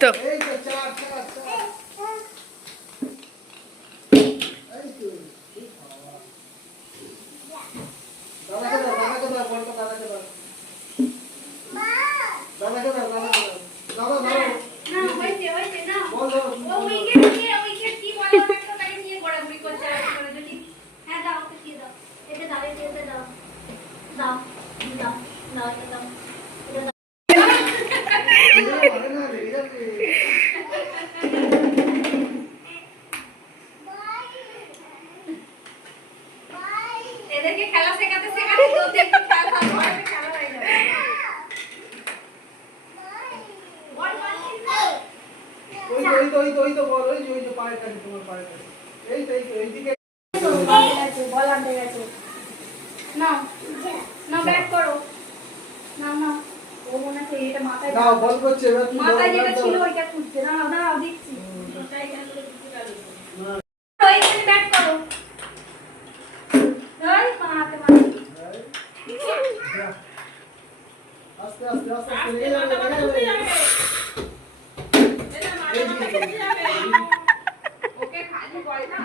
তো এদেরকে খেলা শেখাতে শেখাতে যদি একটু খেলা হয় খেলা হয়ে যাবে। ওই তো বল ওই যে পায়ের কাছে তোমার পায়ের কাছে এই তো এইদিকে বল আনতে গেছে নাও নাও ব্যাক করো নাও নাও ও মনে হয় এটা মাথায় দাও বল করছে এবার তুমি মাথায় যেটা ছিল ওইটা খুঁজছে দাও দাও দিচ্ছি ওটাই কেন দিতে গেল ওইখানে ব্যাক করো ধর হাতে মার আস্তে আস্তে আস্তে লেগে যাবে ওকে খালি বল না